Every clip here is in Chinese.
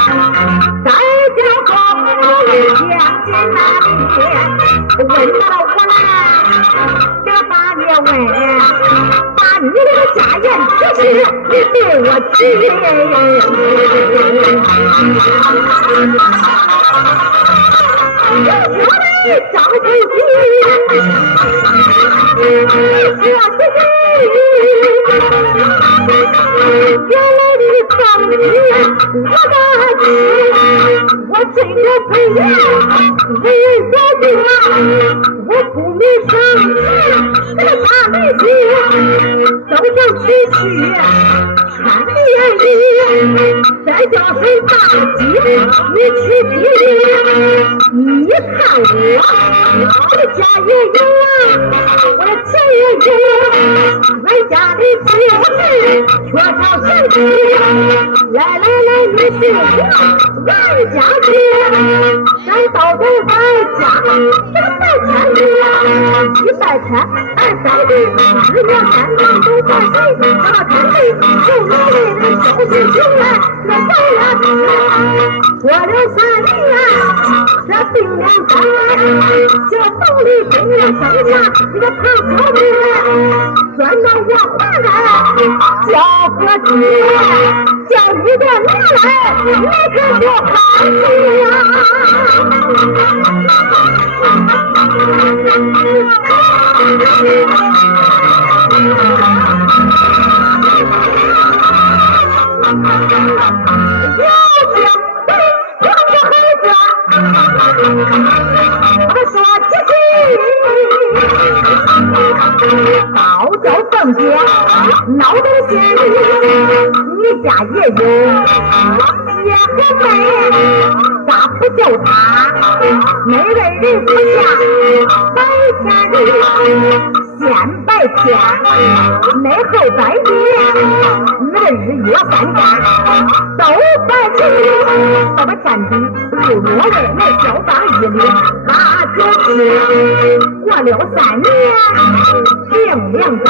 再叫公将军那里问到我来，这把你问，把你的家言之事你对我提。我来张飞机，这是原来的张飞，我的妻，我这个朋友为啥子我不没上去，这个大美女都想去看你，再叫声大鸡，你去鸡，你看我的家也有啊，我的钱也有，俺家的就是缺少神气。来，你是俺家的，咱到这俺家这个拜天的，一拜天俺在的日月三年都拜谁，大天地就来的小心情来，这走了过了3年，这病两三小房里跟着生下一个胖小子，转到我回来叫个爹，叫一个娘来，你可就好心呀。我说包教凤姐闹东西，你家也有姐和妹，咋不叫他每人人不下白天里先白天内后白天，那日月三干都白天，到把天地入落人来交当一里，那就是过了3年定2载，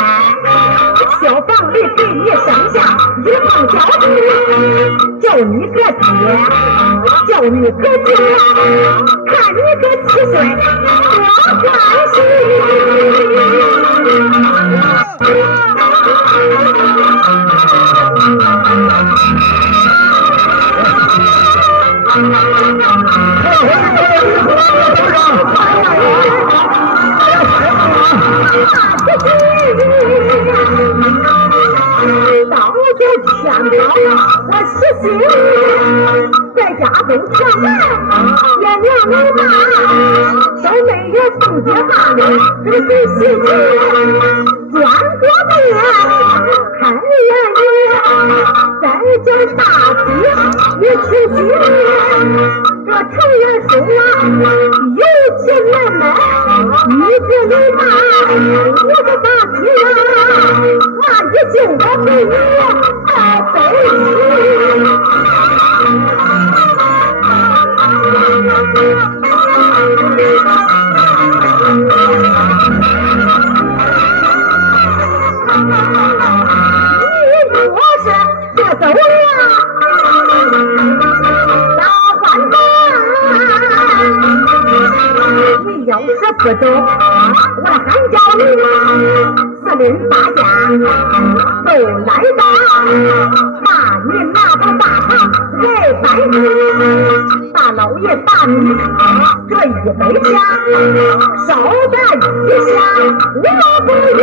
小房里给你生下一胖小子，叫你个爹，叫你个爹，看你个7岁多欢喜。到就天高我实心，在家中上班也娘老大，都没有凤姐大的这个真心情，转过面看眼再叫大鸡你去鸡，这成也收了有钱人们，你这里嘛我的大鸡呀，那也就我给你爱悲喜。你若是不走了大反叛，你要是不走我还叫你4邻8家都来吧，把你拿到大堂来摆你，大老爷把你这一杯下烧在一下我不理。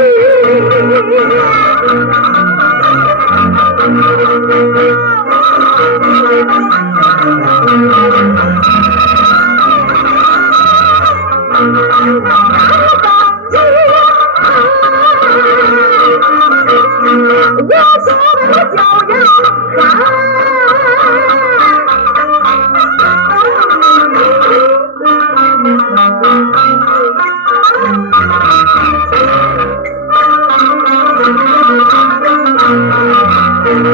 我说我就要看，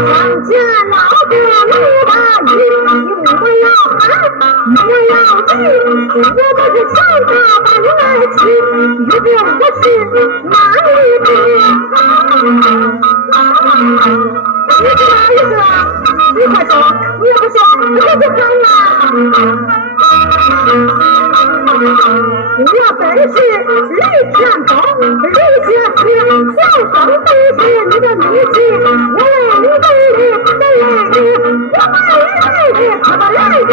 往前老子你把你不要喊，不要急，我都是想他把你来气，一定不是哪一个，你是哪一个？你快说，你要不说我就喊呀。我本是雷天宝，雷家子，小生本是你的女婿，我为你来的，我来的，可不来的。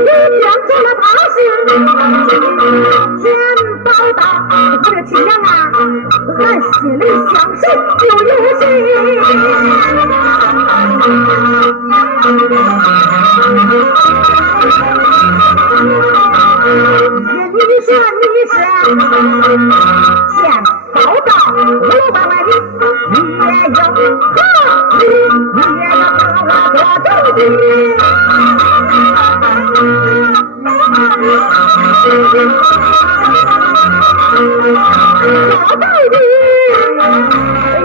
你讲什么大事？天报道，我这个亲娘啊，俺心里相信就有谁。你说，先报道，我把外的你也有和你也要和我做证据。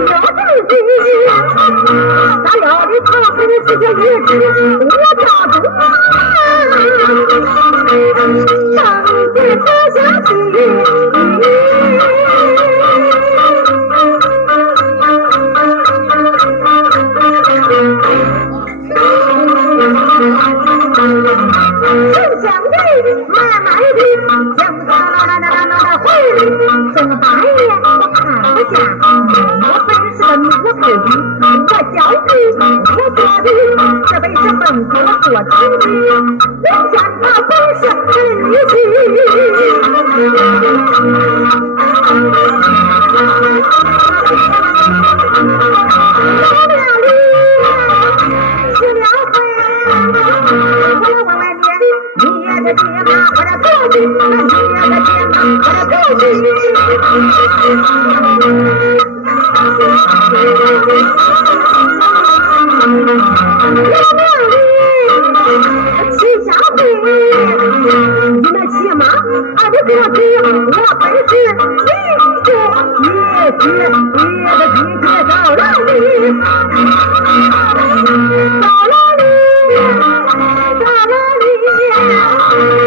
有证据，咱要的逃出的是这日子，我抓住上帝不下去。正想的慢慢的将他回正半夜我看不见，我本是个奴婢，我教育我做的这辈子奉给我做亲戚，我见他本是女婿。我庙里吃了饭，我问问你也个爹妈我的徒弟，你也个爹妈我的徒弟。我庙里骑下会，你们骑马俺的过去，我本是一个也是别的地界找老李，找老李，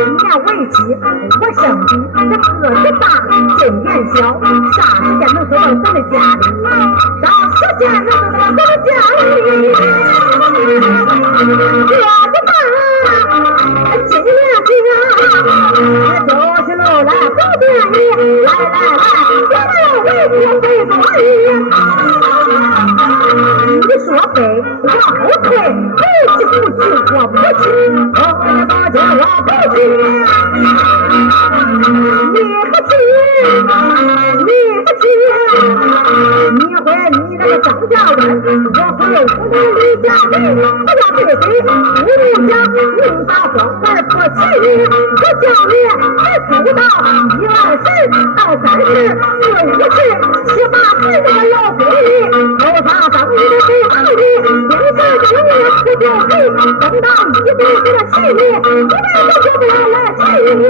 你要为妻，我生的这个子大，身年小，啥时间能回到咱的家里？啥时间能回到咱的家里？我的妈，今年我走起路来不便宜，来，我们要为国背座椅。你说背，我后退，不去，我不去，我不去，你不去，你回你那个张家人，我回我的李家人，不要对谁，不讲硬打光而不起，我叫你还不到120到30、40、70、80那个老鬼，头发长你的嘴巴里，平时讲你不就会，等到一辈子的气力，一辈子就不要来气你。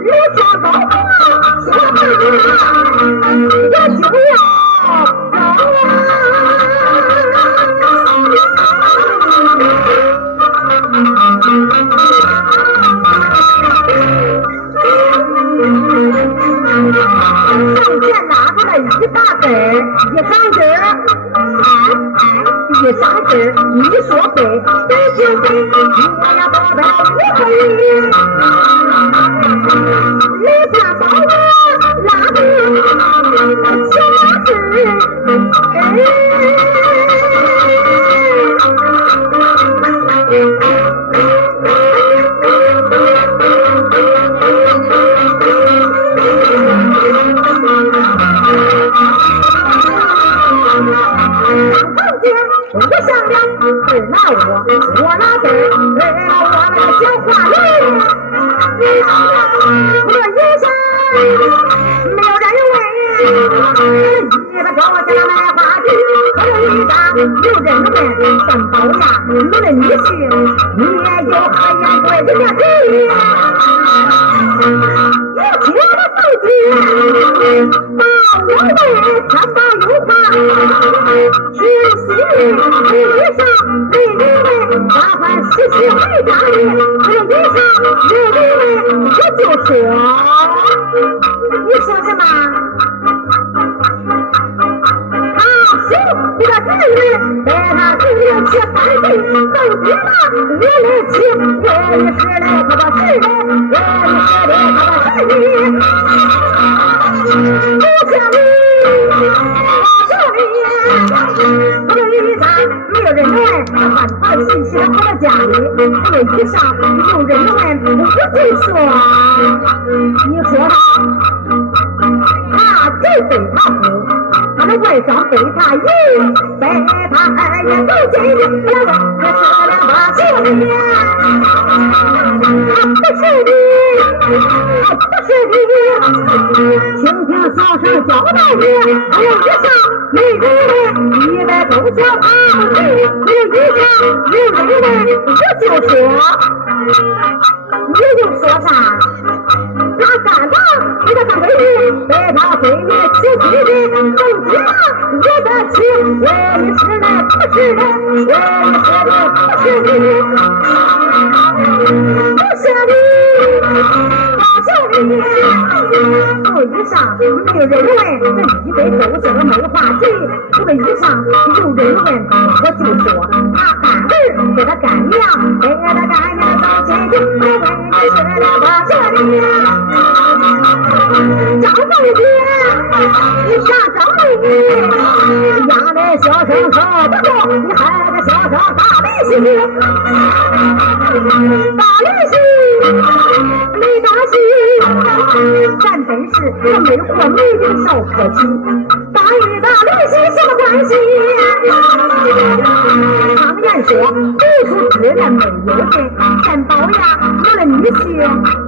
你家宝宝说话，我就要走上前拿出来一大根一上根一上根你说背背就背，我要报到5分，你家宝宝拉的小子我上梁是拿我拿根我那个小花人，我衣裳没有人问，你们找我家买花具，我的衣裳有人问，上刀呀，你的女婿你也有何言对人家地，我听了自己把我的天把有话去心里上没人问，麻烦事情回家里，这衣裳没人问，我就说，你说什么？这个子女在他嘴里去犯罪，走进了我来气，我也是来可不是的，我也是的可不是的。不想你，我说你，这个衣裳没有人问，把他的信息回到家里，这个衣裳有人问，我就说，你说他就对他服。他的外甥被他一被他二爷走进去，两个这是两把兄弟，不是的，不是的，轻轻小声交代你，还有衣裳没人问，你的都叫他不对，没有衣裳有人问，我就说，你就说啥？那干嘛？这个大美女在他嘴里气气的，走进了我的气，我也是的，不是的，我也是的，不是的，不是的，不是的。座椅上没有人问，这一杯都是个没话题。座椅上有人问，我就说他干儿给他干娘，给他干娘走进去，我问你是的，不是的。张凤姐，你啥张美？丫的小声说不过，你还得小声打利息，打利息，没打息，咱真是这没货没人少客气，打与打利息什么关系？常言说，读书之人没有人，咱宝呀，有了你学，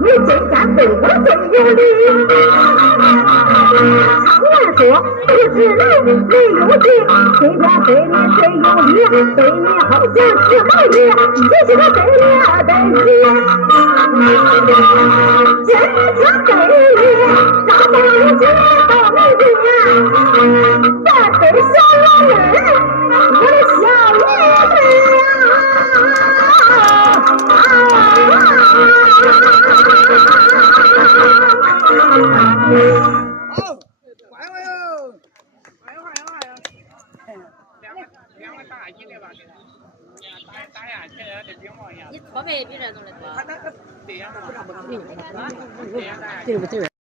你真干对我最有理。常言说，读之人没有劲，谁家对你最有理，对你好像是可以，你是个对你对你，真正对你，让我知道你的，咱对小人，我的小女人好，乖乖哟，乖乖呀，两个大一的吧，给他打下去了，这乒乓一下。你搓背比这东西多。他那个这样的不让不让，对不对？